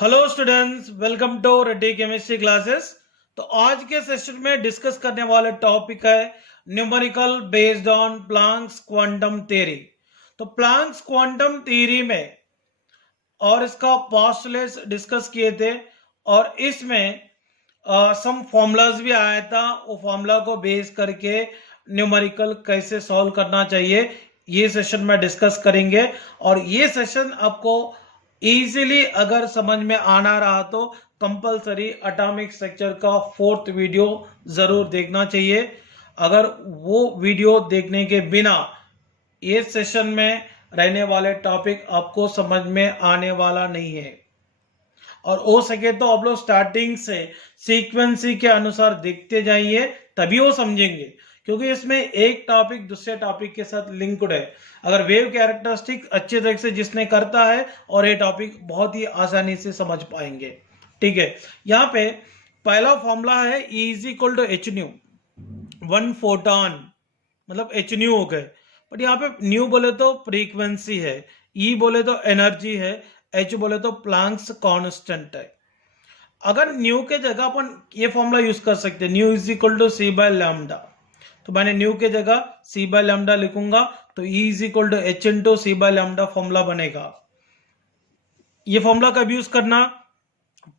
Hello students, welcome to Reddy chemistry classes. तो आज के सेशन में डिस्कस करने वाला टॉपिक है numerical based on Planck's quantum theory. तो प्लैंक्स क्वांटम थ्योरी में और इसका पोस्टुलेट्स डिस्कस किए थे और इसमें सम फॉर्मूलाज भी आया था। वो फॉर्मूला को बेस करके न्यूमेरिकल कैसे सॉल्व करना चाहिए ये सेशन में डिस्कस करेंगे। और ये सेशन आपको इजीली अगर समझ में आना रहा तो कंपलसरी एटॉमिक स्ट्रक्चर का 4th वीडियो जरूर देखना चाहिए। अगर वो वीडियो देखने के बिना ये सेशन में रहने वाले टॉपिक आपको समझ में आने वाला नहीं है। और हो सके तो आप लोग स्टार्टिंग से सीक्वेंसी के अनुसार देखते जाइए, तभी वो समझेंगे, क्योंकि इसमें एक टॉपिक दूसरे टॉपिक के साथ लिंक्ड है। अगर वेव कैरेक्टरिस्टिक अच्छे तरीके से जिसने करता है और ये टॉपिक बहुत ही आसानी से समझ पाएंगे। ठीक है, यहाँ पे पहला फॉर्मूला है E is equal to H nu. 1 photon मतलब एच न्यू हो गए, बट यहाँ पे न्यू बोले तो फ्रीक्वेंसी है, E बोले तो एनर्जी है, H बोले तो प्लैंक्स कांस्टेंट है। अगर न्यू के जगह अपन ये फॉर्मूला यूज कर सकते हैं, nu is equal to C by lambda. तो मैंने न्यू के जगह सी बाय लैम्डा लिखूंगा तो E is equal to H into C by lambda formula बनेगा। ये फॉर्मूला कब यूज करना,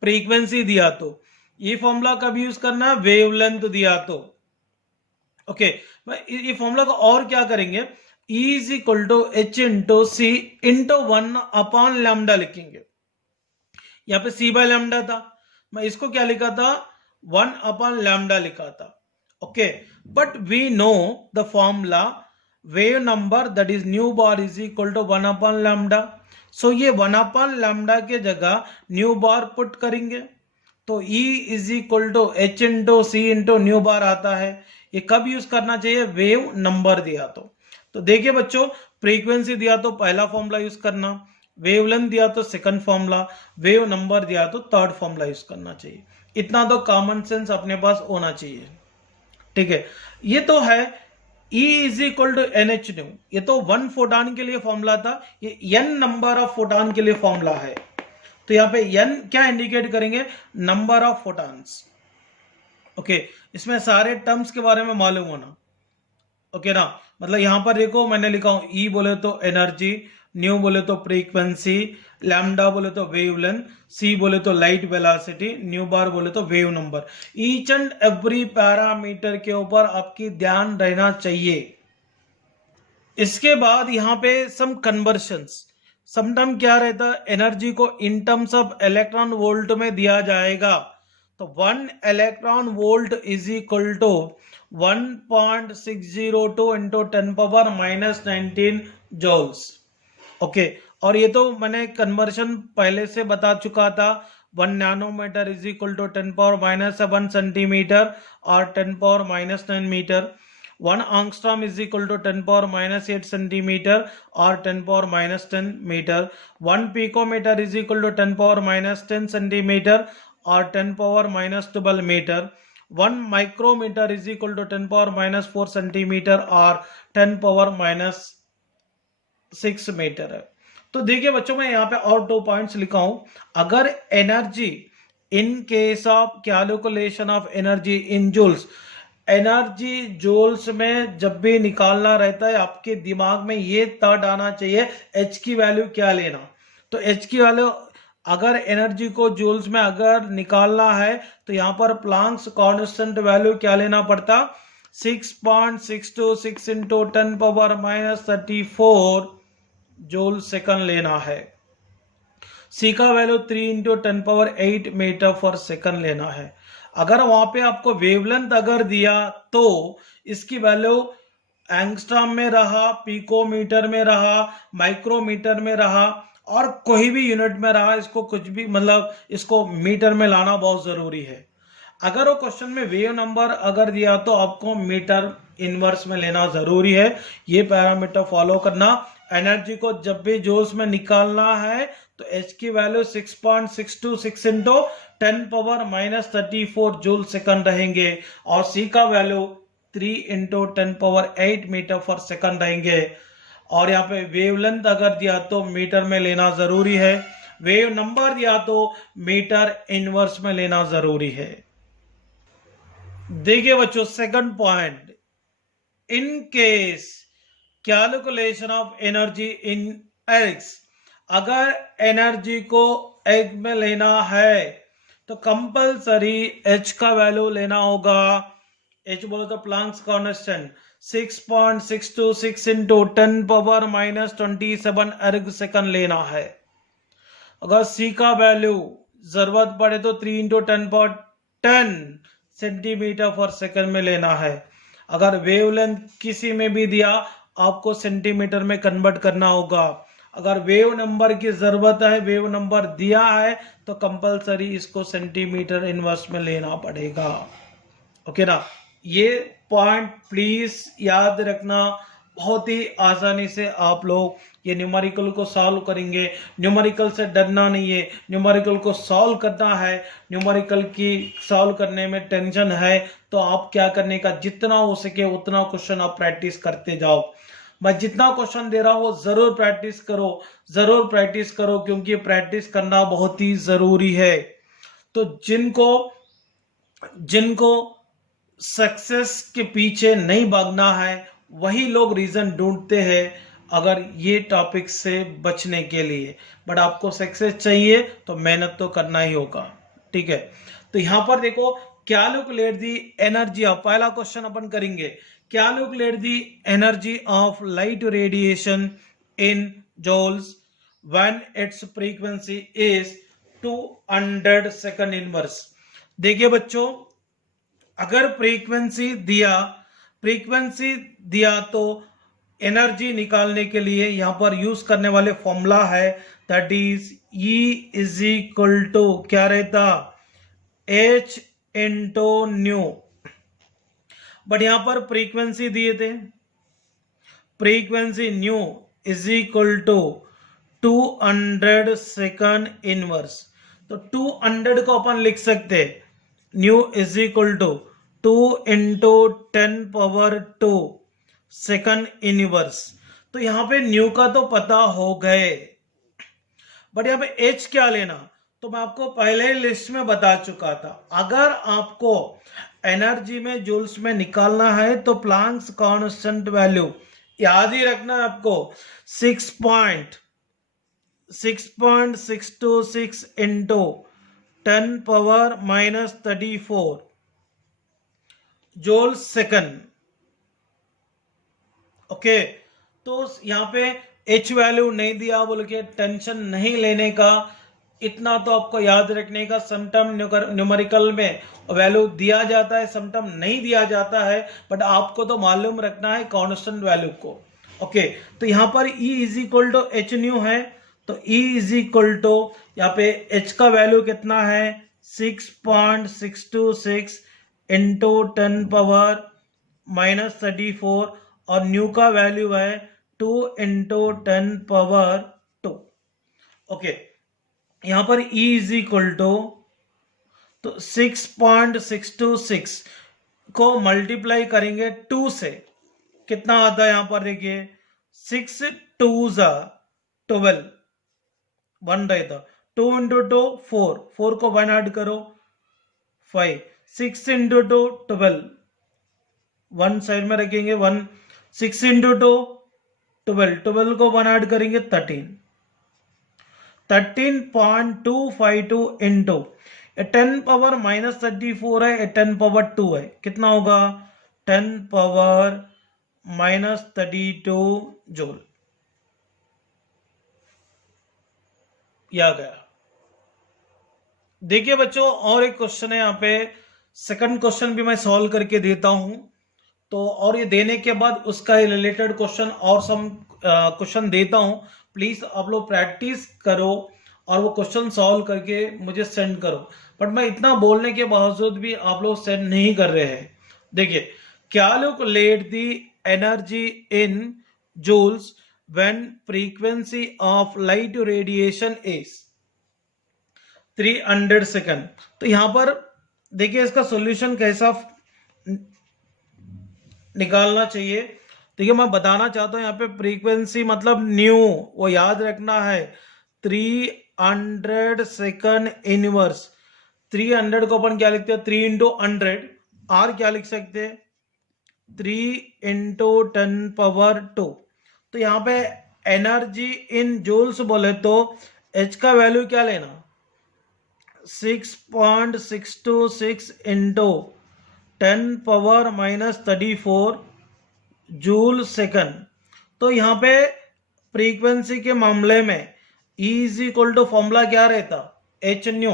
फ्रीक्वेंसी दिया तो। ये फॉर्मूला कब यूज करना, वेवलेंथ दिया तो। ओके, ये फॉर्मूला को और क्या करेंगे, E is equal to H into C into 1 upon lambda लिखेंगे। यहाँ पे सी बाय लैम्डा था, मैं इसको क्या लिखा था, 1 अपॉन लैम्डा लिखा था। Okay, but we know the formula wave number that is nu bar is equal to 1 upon lambda. So ये 1 अपॉन लैम्डा के जगह न्यू बार पुट करेंगे तो E is equal to H into C into nu bar आता है। ये कब use करना चाहिए, वेव नंबर दिया तो देखिए बच्चों, फ्रीक्वेंसी दिया तो पहला फॉर्मूला यूज करना, वेवलेंथ दिया तो सेकंड फॉर्मूला, वेव नंबर दिया तो थर्ड फॉर्मूला यूज करना चाहिए। इतना तो कॉमन सेंस अपने पास होना चाहिए। ठीक है, ये तो है E is equal to N H nu. ये तो 1 फोटॉन के लिए फॉर्मूला था, ये n नंबर ऑफ फोटॉन के लिए फॉर्मूला है। तो यहाँ पे n क्या इंडिकेट करेंगे, नंबर ऑफ फोटॉन्स। ओके, इसमें सारे टर्म्स के बारे में मालूम होना। ओके ना, मतलब यहां पर देखो मैंने लिखा हूं E बोले तो एनर्जी, न्यू बोले तो फ्रीक्वेंसी, लैम्डा बोले तो वेवलेंथ, C बोले तो लाइट वेलोसिटी, न्यू बार बोले तो wave number. Each and every parameter के ऊपर आपकी ध्यान रहना चाहिए। इसके बाद यहाँ पे सम कन्वर्शंस, समटाइम क्या रहता है, एनर्जी को in terms of electron volt में दिया जाएगा। तो 1 electron volt is equal to 1.602 into 10 power minus 19 joules. Okay, और ये तो मैंने कन्वर्शन पहले से बता चुका था। 1 nanometre is equal to 10 power minus 7 centimetre और 10 power minus 9 metre. 1 angstrom is equal to 10 power minus 8 centimetre और 10 power minus 10 metre. 1 picometre is equal to 10 power minus 10 centimetre और 10 power minus 12 metre. 1 micrometre is equal to 10 power minus 4 centimetre और 10 power minus 6 metre है। तो देखिए बच्चों, मैं यहाँ पे और 2 पॉइंट्स लिखा हूं। अगर energy in case of calculation of energy in joules, energy joules में जब भी निकालना रहता है आपके दिमाग में ये थॉट आना चाहिए H की वैल्यू क्या लेना। तो H की वैल्यू, अगर एनर्जी को जूल्स में अगर निकालना है तो यहां पर प्लैंक्स कांस्टेंट वैल्यू क्या लेना पड़ता, 6.626 into 10 power minus 34 joule second लेना है। C का value 3 into 10 power 8 metre for second लेना है। अगर वहां पे आपको वेवलेंथ अगर दिया तो इसकी वैल्यू एंगस्ट्रॉम में रहा, पिकोमीटर में रहा, माइक्रोमीटर में रहा और कोई भी यूनिट में रहा, इसको कुछ भी मतलब इसको मीटर में लाना बहुत जरूरी है। अगर वो क्वेश्चन में वेव नंबर अगर दिया तो आपको मीटर इनवर्स में लेना जरूरी है। ये पैरामीटर फॉलो करना। एनर्जी को जब भी जूल्स में निकालना है तो H की value 6.626 into 10 power minus 34 joule second रहेंगे और C का value 3 into 10 power 8 metre for second रहेंगे। और यहाँ पे वेवलेंथ अगर दिया तो मीटर में लेना जरूरी है। वेव नंबर दिया तो मीटर इनवर्स में लेना जरूरी है। देखिए बच्चों second point, in case calculation of energy in x, अगर एनर्जी को एक्स में लेना है तो कंपलसरी एच का वैल्यू लेना होगा। एच बोलो तो प्लांक्स कांस्टेंट 6.626 इंटू 10⁻⁻27 अर्ग सेकंड लेना है। अगर सी का वैल्यू जरूरत पड़े तो 3 इंटू 10 सेंटीमीटर पर सेकंड में लेना है। अगर वेवलेंथ किसी में भी दिया आपको सेंटीमीटर में कन्वर्ट करना होगा। अगर वेव नंबर की जरूरत है, वेव नंबर दिया है तो कंपलसरी इसको सेंटीमीटर इनवर्स में लेना पड़ेगा। ओके ना, ये पॉइंट प्लीज याद रखना। बहुत ही आसानी से आप लोग ये न्यूमेरिकल को सॉल्व करेंगे। न्यूमेरिकल से डरना नहीं है, न्यूमेरिकल को सॉल्व करना है। न्यूमेरिकल की सॉल्व करने में टेंशन है तो आप क्या करने का, जितना हो सके उतना क्वेश्चन आप प्रैक्टिस करते जाओ। मैं जितना क्वेश्चन दे रहा हूं वो जरूर प्रैक्टिस करो, जरूर प्रैक्टिस करो, क्योंकि प्रैक्टिस करना बहुत ही जरूरी है। तो जिनको सक्सेस के पीछे नहीं भागना है वही लोग रीजन ढूंढते हैं अगर ये टॉपिक से बचने के लिए। बट आपको सक्सेस चाहिए तो मेहनत तो करना ही होगा, ठीक है। तो यहां पर देखो, कैलकुलेट दी एनर्जी ऑफ, पहला क्वेश्चन अपन करेंगे, calculate the energy of light radiation in joules when its frequency is 200 second inverse. देखिए बच्चों, अगर फ्रीक्वेंसी दिया तो एनर्जी निकालने के लिए यहां पर यूज करने वाले फॉर्मूला है, that is E is equal to क्या रहता, H इंटू न्यू। बट यहां पर फ्रीक्वेंसी दिए थे, frequency nu is equal to 200 second inverse. तो 200 को अपन लिख सकते, nu is equal to 2 into 10⁻² second inverse. तो यहां पे न्यू का तो पता हो गए, बट यहां पे एच क्या लेना, तो मैं आपको पहले ही लिस्ट में बता चुका था। अगर आपको एनर्जी में जूल्स में निकालना है तो प्लांक्स कांस्टेंट वैल्यू याद ही रखना है आपको, 6.626 इंटू 10⁻⁻34 जूल सेकंड। ओके, तो यहां पे एच वैल्यू नहीं दिया बोल के टेंशन नहीं लेने का, इतना तो आपको याद रखने का। समटाइम न्यूमेरिकल में वैल्यू दिया जाता है, समटाइम नहीं दिया जाता है, बट आपको तो मालूम रखना है कांस्टेंट वैल्यू को। ओके, तो यहां पर E is equal to H nu है, तो E इज इक्वल टू यहाँ पे H का वैल्यू कितना है, 6.626 इंटू 10⁻⁻34 और न्यू का वैल्यू है 2 इंटू 10⁻²। ओके, यहां पर E इज इक्वल टू, तो 6.626 को मल्टीप्लाई करेंगे 2 से, कितना आता है यहां पर देखिए, 6 2 12, 1 रहता, 2 इंटू 2 4 को 1 ऐड करो 5, 6 इंटू 2 12, 1 साइड में रखेंगे 1, 6 इंटू 2 12 को 1 ऐड करेंगे 13.252 इंटू 10⁻⁻34 है, 10⁻² है, कितना होगा 10⁻⁻32 जूल। आ गया। देखिए बच्चों, और एक क्वेश्चन है यहाँ पे, सेकंड क्वेश्चन भी मैं सॉल्व करके देता हूं। तो और ये देने के बाद उसका रिलेटेड क्वेश्चन और सम क्वेश्चन देता हूं, प्लीज आप लोग प्रैक्टिस करो और वो क्वेश्चन सॉल्व करके मुझे सेंड करो। बट मैं इतना बोलने के बावजूद भी आप लोग सेंड नहीं कर रहे हैं। देखिए, calculate the energy in joules when frequency of light radiation is 300 second. तो यहां पर देखिए इसका सॉल्यूशन कैसा निकालना चाहिए। देखिए मैं बताना चाहता हूं, यहाँ पे फ्रीक्वेंसी मतलब न्यू, वो याद रखना है। 300 सेकंड इनवर्स। 300 को अपन क्या लिखते हैं, 3 इंटू 100, आर क्या लिख सकते हैं, 3 इंटू 10⁻²। तो यहाँ पे एनर्जी इन जूल्स बोले तो एच का वैल्यू क्या लेना, 6.626 इंटू 10⁻34 जूल सेकंड। तो यहाँ पे फ्रीक्वेंसी के मामले में E is equal to formula क्या रहता, एच न्यू।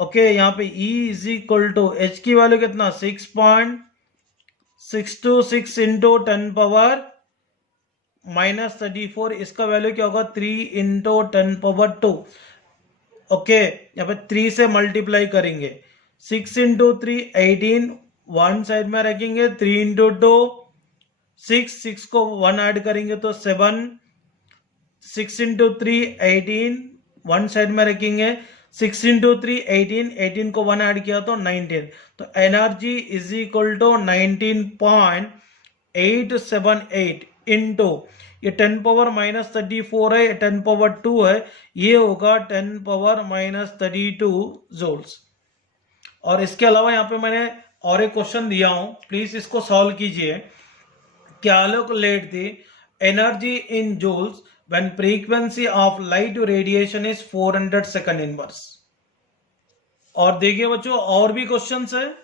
ओके, यहाँ पे E is equal to H की वैल्यू कितना, 6.626 इंटू 10⁻34, इसका वैल्यू क्या होगा, 3 इंटू 10⁻²। ओके, यहाँ पे 3 से मल्टीप्लाई करेंगे, 6 इंटू 3 18, वन साइड में रखेंगे, 3 इंटू 2 6 को 1 ऐड करेंगे तो 7, 6 इंटू 3 18, वन साइड में रखेंगे, 6 इंटू 3 18, 18 को 1 ऐड किया तो 19। तो energy is equal to 19.878 into ये 10⁻34 है, 10⁻2 है, ये होगा 10⁻32 जूल्स। और इसके अलावा यहाँ पे मैंने और एक क्वेश्चन दिया हूं, प्लीज इसको सॉल्व कीजिए। Calculate the energy in joules when frequency of light radiation is 400 second inverse. और देखिए बच्चों, और भी क्वेश्चंस है,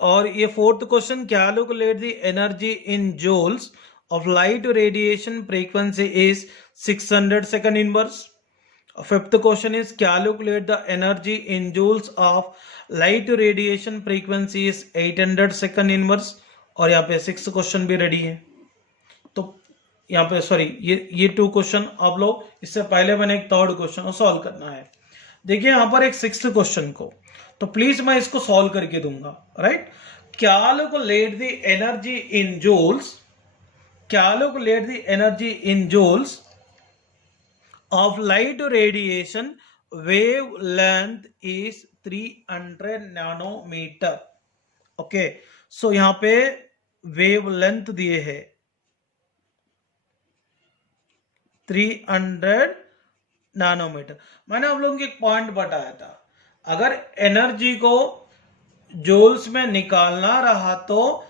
और ये fourth question, calculate the energy in joules of light radiation frequency is 600 second inverse. Fifth question is calculate the energy in joules of light radiation frequency is 800 second inverse. और यहाँ पे सिक्स क्वेश्चन भी ready है। तो यहाँ पे sorry, ये 2 question आप लोग, इससे पहले मैंने एक थर्ड क्वेश्चन सॉल्व करना है। देखिए यहाँ पर एक सिक्स्थ क्वेश्चन को, तो प्लीज मैं इसको सॉल्व करके दूंगा, right. Calculate the energy in joules, calculate the energy in joules of light radiation, wavelength is 300 nanometer. Okay, सो यहां पे वेवलेंथ दिए है 300 नैनोमीटर। मैंने आप लोगों को एक पॉइंट बताया था, अगर एनर्जी को जूल्स में निकालना रहा तो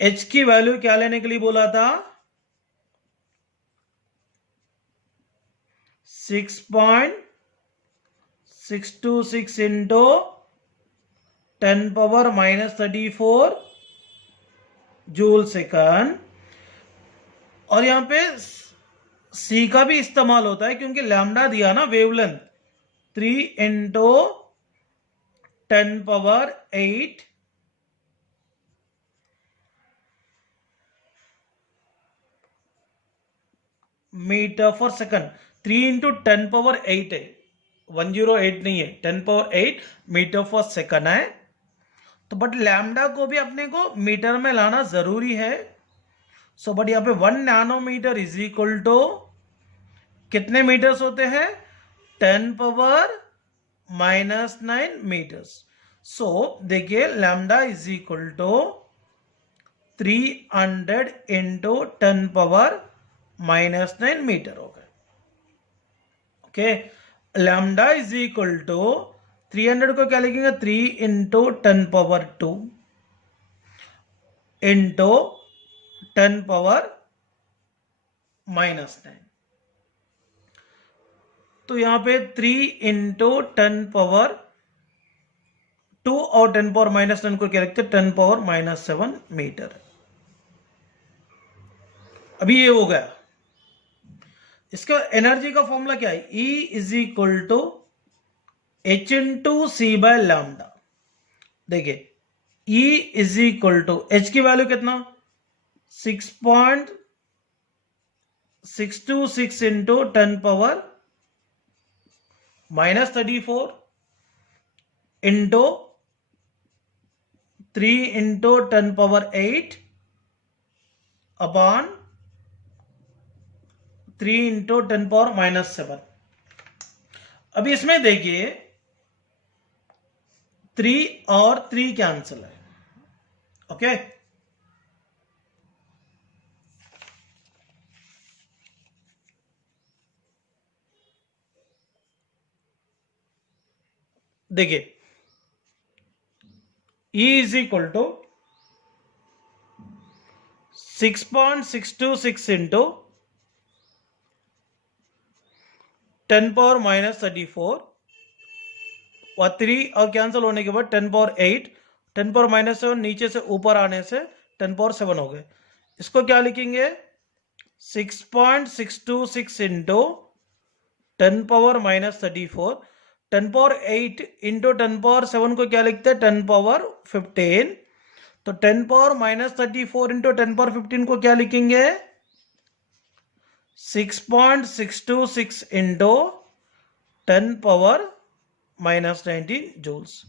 एच की वैल्यू क्या लेने के लिए बोला था, 6.626 इंटू 10⁻34 जूल सेकंड। और यहां पे सी का भी इस्तेमाल होता है क्योंकि लैम्डा दिया ना wavelength, 3 into 10⁻8 metre for second. 3 into 10⁻8 है, 108 नहीं है, 10⁻8 मीटर फॉर सेकंड है। तो बट लैम्डा को भी अपने को मीटर में लाना जरूरी है। सो बट यहाँ पे 1 नैनोमीटर इज इक्वल टू कितने मीटर्स होते हैं, 10⁻⁻9 मीटर्स। सो देखिए lambda is equal to 300 into 10⁻⁻9 metre हो गए। Okay, lambda is equal to 300 को क्या लिखेंगे, 3 इंटू 10⁻2 इंटू 10⁻⁻9। तो यहां पे 3 इंटू 10⁻2 और 10⁻⁻9 को क्या लिखते हैं, 10⁻⁻7 मीटर। अभी ये हो गया। इसका एनर्जी का फॉर्मूला क्या है, E is equal to H into C by lambda. देखिए E is equal to H की वैल्यू कितना, 6.626 into 10⁻⁻34 into 3 into 10⁻8 upon 3 into 10⁻⁻7। अभी इसमें देखिए 3 और 3 कैंसिल है। ओके, देखिए E is equal to 6.626 into 10⁻⁻34 और 3 और कैंसिल होने के बाद 10⁻8, 10⁻7 नीचे से ऊपर आने से 10⁻7 हो गए। इसको क्या लिखेंगे 6.626 इंटू 10⁻⁻34, 10⁻8 इंटू 10⁻7 को क्या लिखते हैं 10⁻15, तो 10⁻⁻34 इंटू 10⁻15 को क्या लिखेंगे 6.626 इंटू 10⁻⁻19 जूल्स,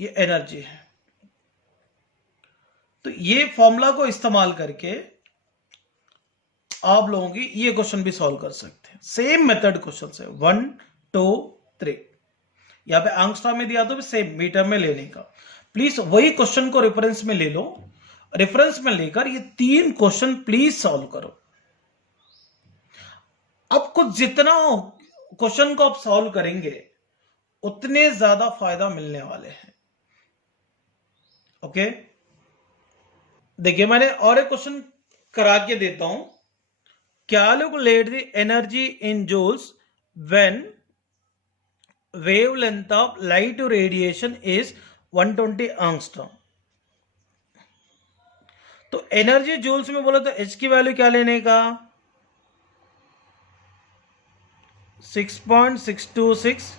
ये एनर्जी है। तो ये फॉर्मूला को इस्तेमाल करके आप लोगों की ये क्वेश्चन भी सॉल्व कर सकते हैं। सेम मेथड क्वेश्चन है 1 2 3, यहां पे एंगस्ट्रॉम में दिया तो सेम मीटर में लेने का। प्लीज वही क्वेश्चन को रेफरेंस में ले लो, रेफरेंस में लेकर ये 3 क्वेश्चन प्लीज सॉल्व करो। अब कुछ जितना क्वेश्चन को आप सॉल्व करेंगे उतने ज्यादा फायदा मिलने वाले हैं। ओके, देखिए मैंने और एक क्वेश्चन करा के देता हूं। Calculate the energy in joules when wavelength of light radiation is 120 angstrom. तो एनर्जी जूल्स में बोला तो H की वैल्यू क्या लेने का 6.626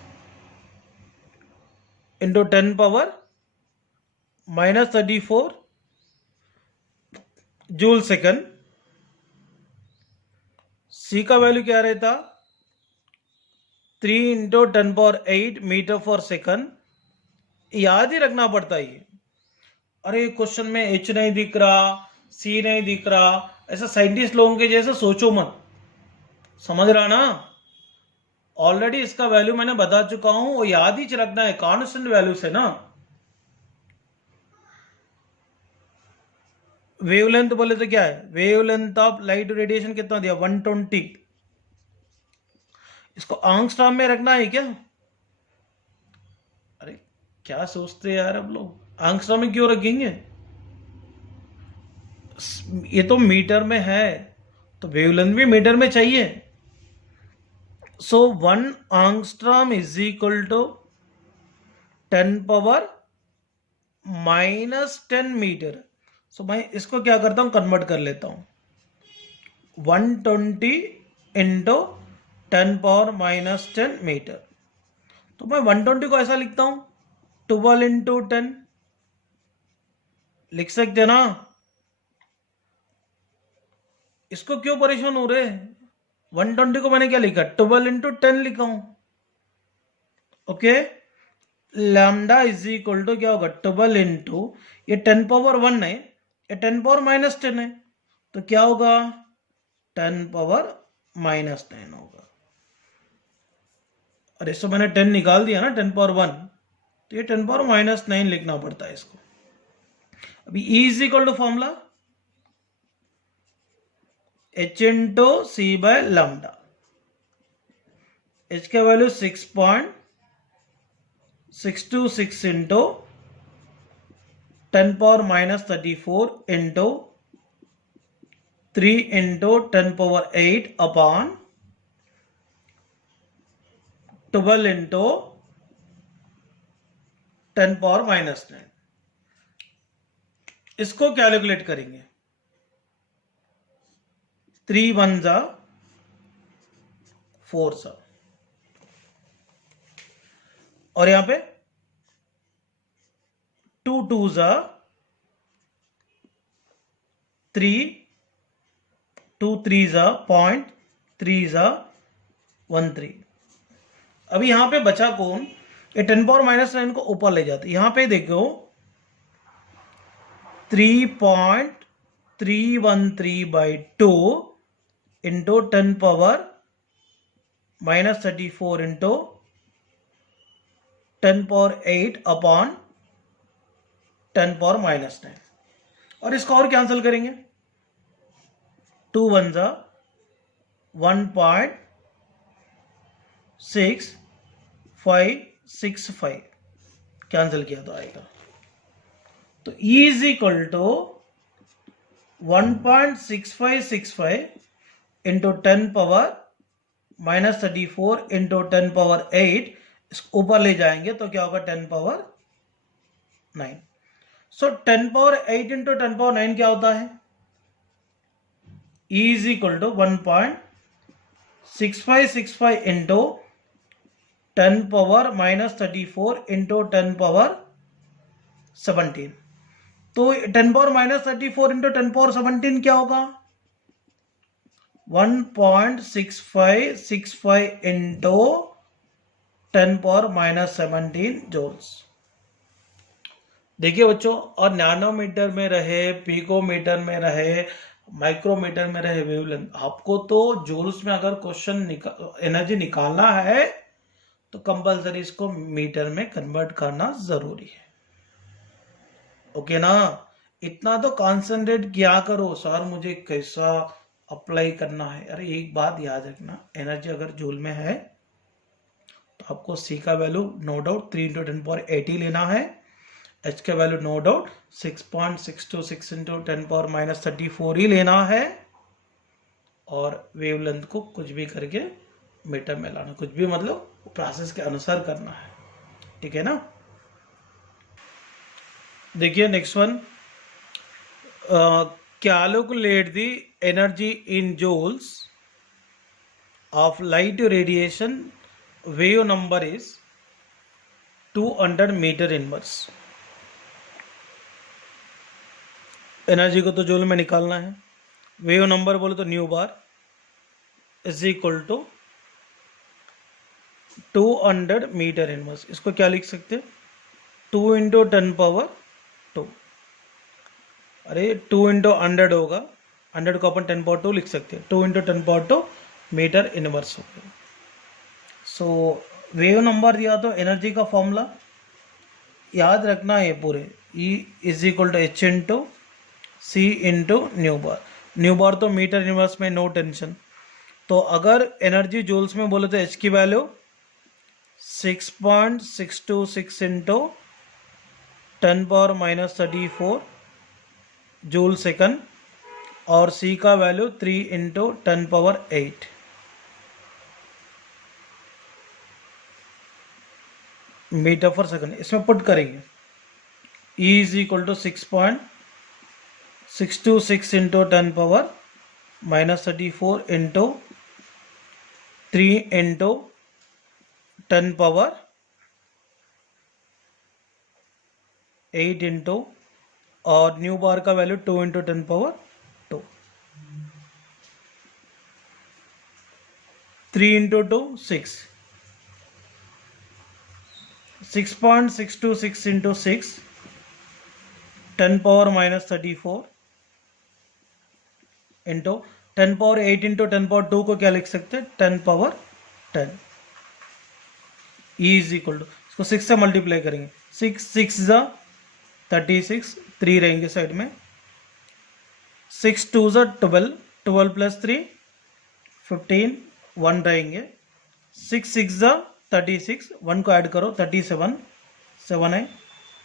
इंटू 10⁻⁻34 जूल सेकंड। C का वैल्यू क्या रहता 3 इंटू 10⁻8 मीटर फॉर सेकंड। याद ही रखना पड़ता है ये। अरे क्वेश्चन में H नहीं दिख रहा, C नहीं दिख रहा, ऐसा साइंटिस्ट लोगों के जैसे सोचो मत, समझ रहा ना। ऑलरेडी इसका वैल्यू मैंने बता चुका हूं, वो याद ही रखना है, कांस्टेंट वैल्यू से ना। वेवलेंथ बोले तो क्या है, वेवलेंथ ऑफ लाइट रेडिएशन कितना दिया 120, इसको एंगस्ट्रॉम में रखना है क्या। अरे क्या सोचते हैं यार अब लोग, एंगस्ट्रॉम में क्यों रखेंगे, ये तो मीटर में है तो वेवलेंथ भी मीटर में चाहिए। So 1 angstrom is equal to 10⁻⁻10 metre. So मैं इसको क्या करता हूं कन्वर्ट कर लेता हूं 120 इंटू 10⁻⁻10 मीटर। तो मैं 120 को ऐसा लिखता हूं 12 इंटू 10 लिख सकते ना। इसको क्यों परेशान हो रहे, 120 को मैंने क्या लिखा 12 इंटू 10 लिखा हूं। Okay, lambda is equal to क्या होगा 12 इंटू ये 10⁻1 है, ये 10⁻⁻10 है, तो क्या होगा 10⁻⁻9 होगा। अरे इसको मैंने 10 निकाल दिया ना 10⁻1, तो ये 10⁻⁻9 लिखना पड़ता है इसको। अभी E is equal to formula H into C by lambda. H का value 6.626 into 10⁻⁻34 into 3 into 10⁻8 upon 12 into 10⁻⁻9। इसको कैलकुलेट करेंगे 3 1 जा 4 सा, और यहां पे 2 2 जा 3, 2 3 जा 0.3 जा 1 3। अभी यहां पे बचा कौन, ये 10⁻⁻9 को ऊपर ले जाते, यहां पे देखो 3.313/2 इंटू 10⁻⁻34 इंटू 10⁻8 अपॉन 10⁻⁻9। और इसको और कैंसिल करेंगे 2 1 जा 1.657 1.65 कैंसिल किया तो आएगा, तो E is equal to 1.6565 into 10 power -34 into 10 power 8, इसको ऊपर ले जाएंगे तो क्या होगा 10 power 9। So 10 power 8 into 10 power 9 क्या होता है? E is equal to 1.6565 into 10 power -34 into 10 power 17। तो 10 पावर -34 इंटू 10 पावर 17 क्या होगा? 1.6565 इंटू 10 पावर -17 जूल्स। देखिए बच्चों, और नैनोमीटर में रहे, पिकोमीटर में रहे, माइक्रोमीटर में रहे वेवलेंथ, आपको तो जूल्स में अगर क्वेश्चन एनर्जी निकालना है तो कंपलसरी इसको मीटर में कन्वर्ट करना जरूरी है। ओके ना? इतना तो कॉन्सेंट्रेट किया करो, सर मुझे कैसा अप्लाई करना है। अरे एक बात याद रखना, एनर्जी अगर जूल में है तो आपको सी का value no doubt 3 into 10 power 80 लेना है, एच का value no doubt 6.626 into 10 power -34 ही लेना है, और वेवलेंथ को कुछ भी करके मीटर में लाना, कुछ भी मतलब प्रोसेस के अनुसार करना है। ठीक है ना? देखिए next one, calculate the energy in joules of light radiation, wave number is 200 metre inverse. Energy को तो जूल में निकालना है, वेव नंबर बोले तो nu bar is equal to 200 metre inverse. इसको क्या लिख सकते हैं? 2 इंटू 10 पावर 2, अरे 2 इंटू 100 होगा, 100 को अपन 10 पावर 2 लिख सकते हैं, 2 इंटू 10 पावर 2 मीटर इनवर्स हो गया। सो वेव नंबर दिया तो एनर्जी का फॉर्मूला याद रखना है पूरे, E is equal to H into C into nu bar. Nu bar तो मीटर इनवर्स में, नो टेंशन। तो अगर एनर्जी जूल्स में बोले तो H की value 6.626 into 10 power -34 joule second, और C का value 3 into 10 power 8 metre per second. इसमें पुट करेंगे, E is equal to 6.626 into 10 power -34 into 3 into 10 power 8 into, और न्यू बार का value 2 into 10 power 2, 3 into 2 6, 6.626 into 6 10 power -34 into 10 power 8 into 10 power 2 को क्या लिख सकते हैं? 10 power 10। E is equal to, इसको 6 से मल्टीप्लाई करेंगे, 6 जा 36, 3 रहेंगे साइड में, 6 2 जा 12, 12 प्लस 3 15, 1 रहेंगे, 6 6 जा 36, 1 को ऐड करो 37, 7 है,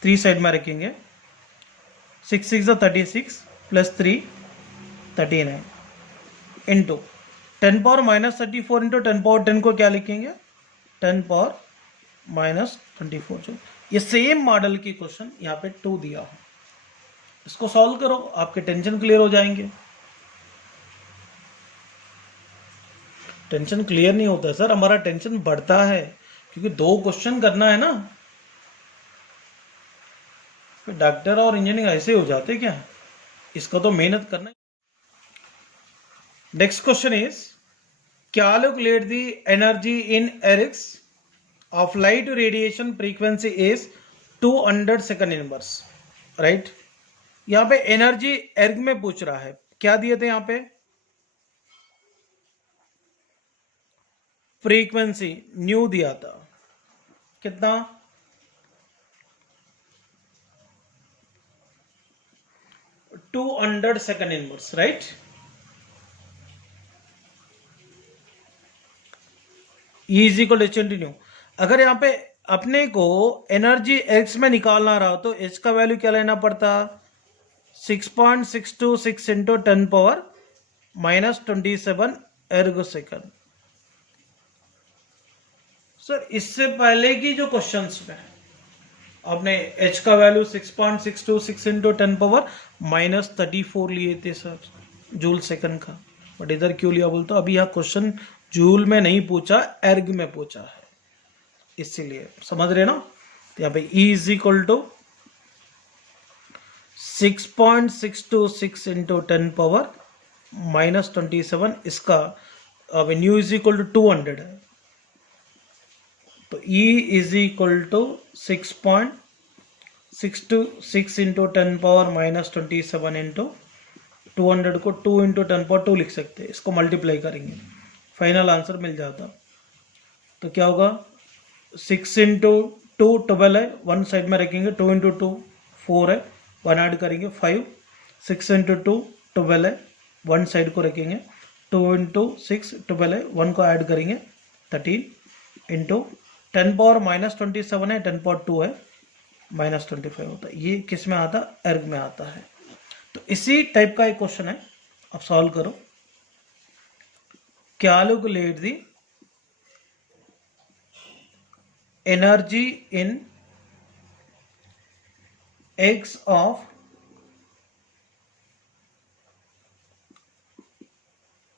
3 साइड में रखेंगे, 6 6 जा 36 प्लस 3 13 है, इंटू 10 पावर -34 इंटू 10 पावर 10 को क्या लिखेंगे? 10 पावर -24 जो। ये सेम मॉडल की क्वेश्चन यहाँ पे 2 दिया हो, इसको सॉल्व करो, आपके टेंशन क्लियर हो जाएंगे। टेंशन क्लियर नहीं होता है सर, हमारा टेंशन बढ़ता है, क्योंकि 2 क्वेश्चन करना है ना। फिर डॉक्टर और इंजीनियरिंग ऐसे हो जाते क्या? इसको तो मेहनत करना है। Next question is, calculate the energy in ergs of light radiation frequency is 200 second inverse, right? यहां पे एनर्जी एर्ग में पूछ रहा है, क्या दिए थे यहां पे? फ्रीक्वेंसी न्यू दिया था, कितना? 200 second inverse, right? E is equal to H into न्यू। अगर यहाँ पे अपने को एनर्जी एक्स में निकालना रहा तो एच का वैल्यू क्या लेना पड़ता, 6.626 into 10 power -27 erg second. Sir इससे पहले की जो क्वेश्चंस में आपने h का वैल्यू 6.626 इंटू 10 पावर -34 लिए थे सर जूल सेकंड का, बट इधर क्यों लिया बोलते, अभी यह क्वेश्चन जूल में नहीं पूछा, एर्ग में पूछा है, इसीलिए समझ रहे ना। तो यहाँ पे E is equal to 6.626 into 10 power -27, इसका अब न्यू इज इक्वल टू 200 है, तो E is equal to 6.626 into 10 power -27 into 200 को 2 इंटू 10 पावर 2 लिख सकते हैं, इसको मल्टीप्लाई करेंगे फाइनल आंसर मिल जाता। तो क्या होगा, 6 इंटू 2 12 है, वन साइड में रखेंगे, 2 इंटू 2 4 है, वन ऐड करेंगे 5, 6 इंटू 2 12 है, वन साइड को रखेंगे, 2 इंटू 6 12 है, वन को ऐड करेंगे 13 इंटू 10 पावर -27 है, 10 पावर 2 है, -25 होता है। ये किस में आता है, एर्ग में आता है। तो इसी टाइप का एक क्वेश्चन है, अब सॉल्व करो। Calculate the energy in x of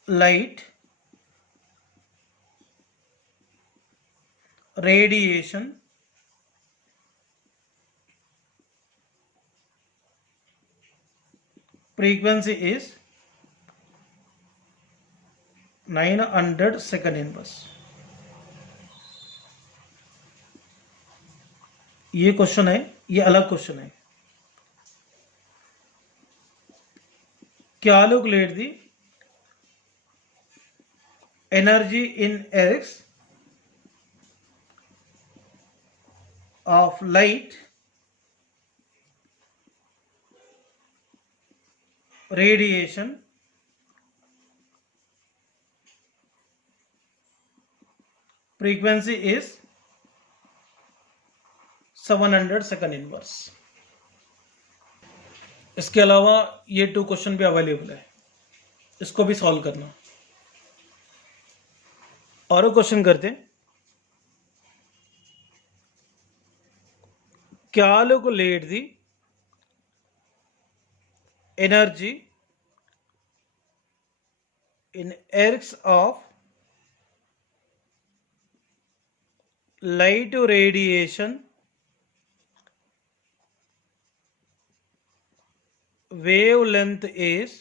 light radiation frequency is 900 second inverse। ये क्वेश्चन है, ये अलग क्वेश्चन है। Calculate the energy in x of light radiation frequency is 700 second inverse. इसके अलावा ये 2 क्वेश्चन भी अवेलेबल है, इसको भी सॉल्व करना। और क्वेश्चन करते, calculate the energy in ergs of light radiation wavelength is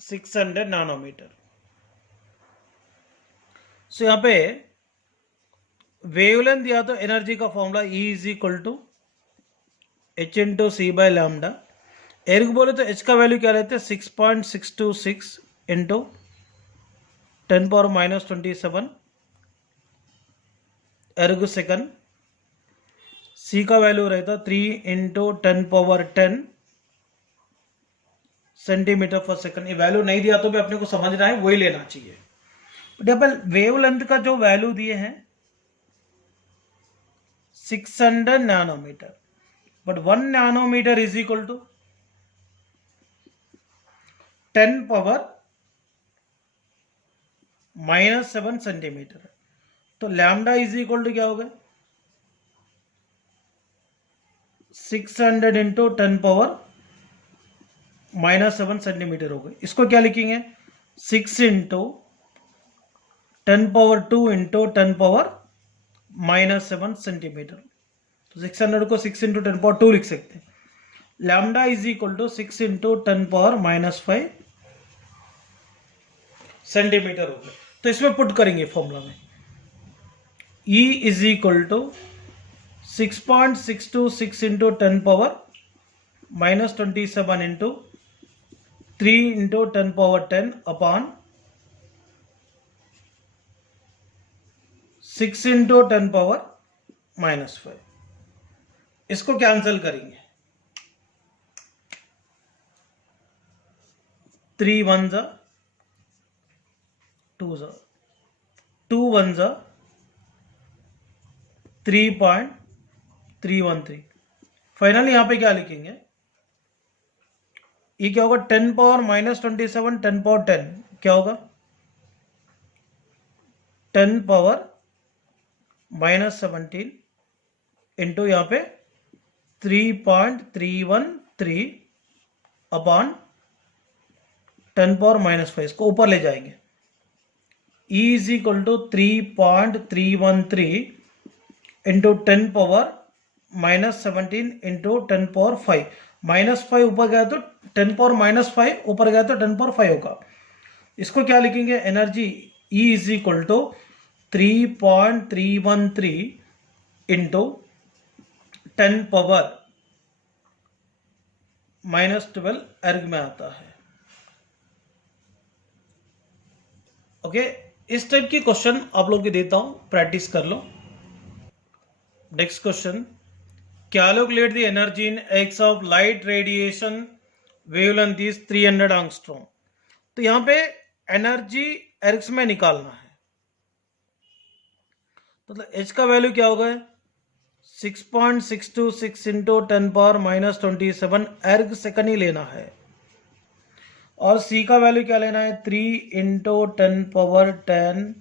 600 nanometre. So यहाँ पे वेवलेंथ दिया तो एनर्जी का formula E is equal to h into C by lambda. Erg बोले तो h का वैल्यू क्या लेते हैं, 6.626 into 10 power -27 erg second. C का वैल्यू रहता 3 into 10 power 10 centimetre per second. ये वैल्यू नहीं दिया तो भी अपने को समझना है, वही लेना चाहिए। डबल वेवलेंथ का जो वैल्यू दिए हैं 600 nanometre, but 1 nanometre is equal to 10 power -7 centimetre. तो लैम्डा इज इक्वल टू क्या होगा, 600 इंटू 10 पावर -7 सेंटीमीटर हो गए। इसको क्या लिखेंगे, 6 into 10 power 2 into 10 power -7 centimetre. तो 600 को 6 इंटू 10 पावर 2 लिख सकते हैं। Lambda is equal to 6 into 10 power -5 centimetre हो गए। तो इसमें पुट करेंगे फॉर्मूला में, E is equal to 6.626 into 10 power -27 into 3 into 10 power 10 upon 6 into 10 power -5। इसको कैंसिल करेंगे, 3 1 2 जा, 2 1 जा 3.313। फाइनली यहाँ पे क्या लिखेंगे, ये क्या होगा, 10 पावर -27, 10 पावर 10 क्या होगा, 10 पावर -17 इंटू यहाँ पे 3.313 अपॉन 10 पावर -5, इसको ऊपर ले जाएंगे। E is equal to 3.313 into 10 power -17 into 10 power 5। -5 ऊपर गया तो 10 पावर -5 ऊपर गया तो 10 पावर 5 होगा। इसको क्या लिखेंगे, energy E is equal to 3.313 into 10 power -12 erg में आता है। ओके, इस टाइप की क्वेश्चन आप लोग के देता हूं, प्रैक्टिस कर लो। Next question, calculate the energy in ergs of light radiation wavelength is 300 angstrom. तो यहां पे एनर्जी एर्ग्स में निकालना है, तो एच का वैल्यू क्या होगा, 6.626 इंटू 10 पावर -27 एर्ग सेकंड ही लेना है, और सी का वैल्यू क्या लेना है, 3 into 10 power 10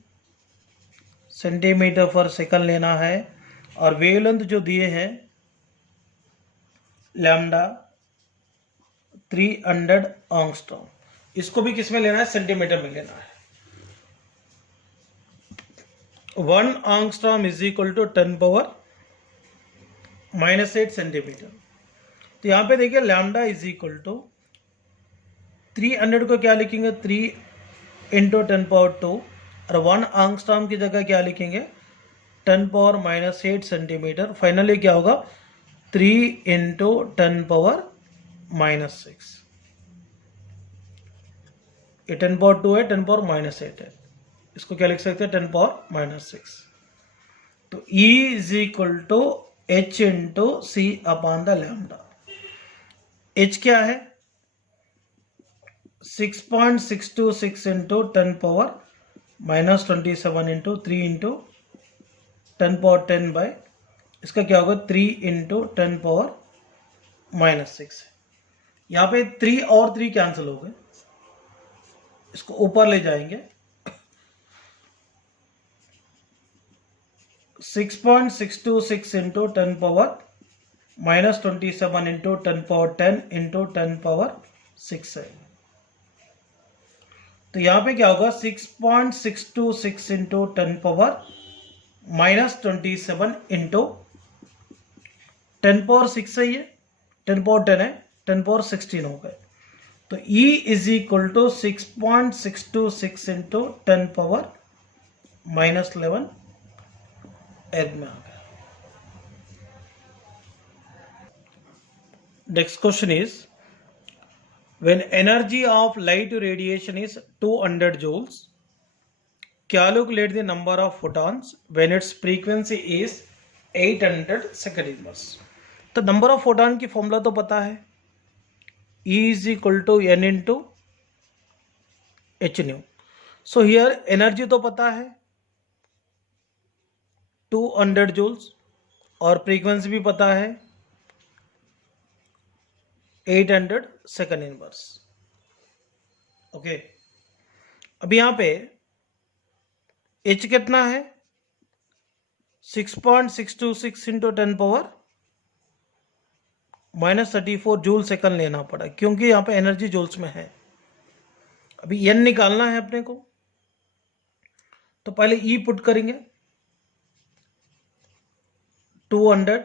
centimetre per second लेना है, और वेवलेंथ जो दिए हैं लैम्डा 300 एंगस्ट्रॉम, इसको भी किस में लेना है, सेंटीमीटर में लेना है। 1 angstrom is equal to 10 power -8 centimetre. तो यहां पे देखिए लैम्डा इज इक्वल टू 300 को क्या लिखेंगे, 3 इंटू 10 पावर 2, और 1 एंगस्ट्रॉम की जगह क्या लिखेंगे, 10 पावर -8 सेंटीमीटर। फाइनली क्या होगा, 3 इंटू 10 पावर -6। ये 10 पावर 2 है, 10 पावर -8 है, इसको क्या लिख सकते हैं, 10 पावर -6। तो E is equal to H into C upon the lambda. H क्या है, 6.626 into 10 power -27 into 3 into 10 power 10 by, इसका क्या होगा, 3 इंटू 10 पावर -6। यहाँ पे 3 और 3 कैंसिल हो गए, इसको ऊपर ले जाएंगे। 6.626 into 10 power -27 into 10 power 10 into 10 power 6 है। तो यहां पे क्या होगा, 6.626 इंटू 10 पावर -27 इंटू 10 पावर 6 है, ये 10 पावर 10 है, 10 पावर 16 हो गए। तो E is equal to 6.626 into 10 power -11 erg में आ गया। Next question is, when energy of light radiation is 200 joules, calculate the number of photons when its frequency is 800 second inverse। तो नंबर ऑफ फोटॉन की formula तो पता है, E is equal to n into h nu। So here energy तो पता है 200 joules, और frequency भी पता है 800 सेकंड इनवर्स। ओके, अब यहां पे H कितना है, 6.626 इंटू 10 पावर -34 जूल सेकंड लेना पड़ा, क्योंकि यहां पे एनर्जी जूल्स में है। अभी n निकालना है अपने को, तो पहले E पुट करेंगे, 200,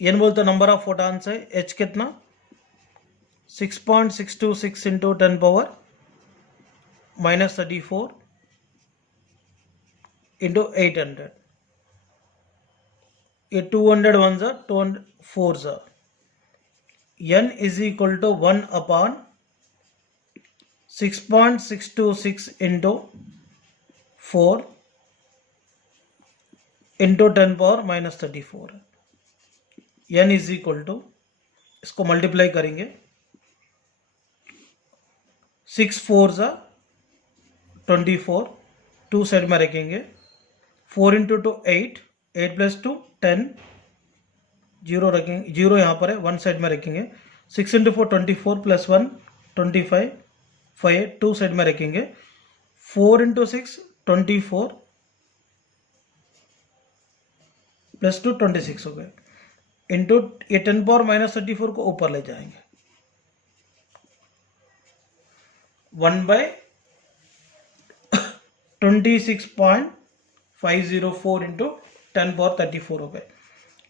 n बोलते नंबर ऑफ फोटॉन्स है, H कितना 6.626 इंटू 10 पावर -34 इंटू 800, ये 200 1 जा 200 4 जा, n is equal to 1 upon 6.626 into 4 into 10 power -34। n is equal to, इसको मल्टीप्लाई करेंगे, 6 4 जा 24 2 साइड में रखेंगे, 4 इंटू 2 8, 8 प्लस 2 10, 0 रखेंगे, 0 यहाँ पर है, 1 साइड में रखेंगे, 6 इंटू 4 24 प्लस 1 25, 5 2 साइड में रखेंगे, 4 इंटू 6 24 प्लस 2 26 हो गए, इंटू ये 10 पावर माइनस 34 को ऊपर ले जाएंगे, 1/26.504 इंटू 10 पावर 34 हो गए,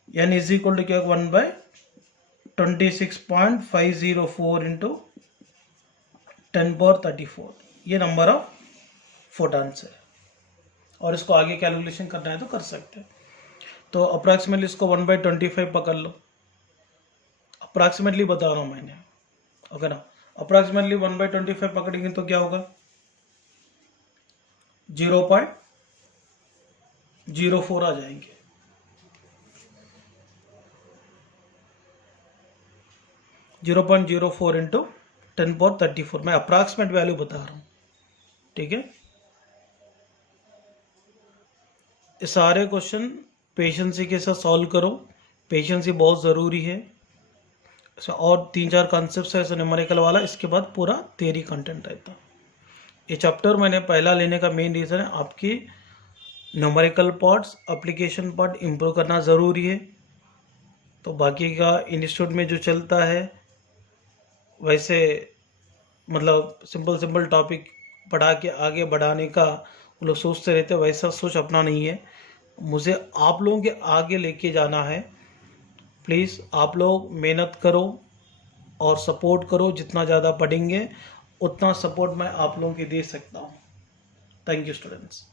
यानी इज इक्वल टू क्या, 1/26.504 इंटू 10 पावर 34, ये नंबर ऑफ फोटॉन्स है। और इसको आगे कैलकुलेशन करना है तो कर सकते हैं। तो अप्रॉक्सीमेटली इसको 1/25 पकड़ लो, अप्रॉक्सीमेटली बता रहा हूँ मैंने, ओके ना। अप्रॉक्सीमेटली 1/25 पकड़ेंगे तो क्या होगा, 0.04 आ जाएंगे। जीरो 0.04 इंटू 10 पावर 34, मैं अप्रॉक्सीमेट वैल्यू बता रहा हूँ, ठीक है। ये सारे क्वेश्चन पेशेंसी के साथ सॉल्व करो, पेशेंसी बहुत ज़रूरी है। और 3-4 कॉन्सेप्ट्स है ऐसे न्यूमेरिकल वाला, इसके बाद पूरा थियरी कंटेंट रहता। ये चैप्टर मैंने पहला लेने का मेन रीज़न है आपकी numerical parts, application part improve करना ज़रूरी है। तो बाकी का इंस्टीट्यूट में जो चलता है वैसे मतलब सिंपल टॉपिक पढ़ा के आगे बढ़ाने का वो लोग सोचते रहते, वैसा सोच अपना नहीं है। मुझे आप लोगों के आगे लेके जाना है। प्लीज़ आप लोग मेहनत करो और सपोर्ट करो, जितना ज़्यादा पढ़ेंगे उतना सपोर्ट मैं आप लोगों की दे सकता हूँ। Thank you students.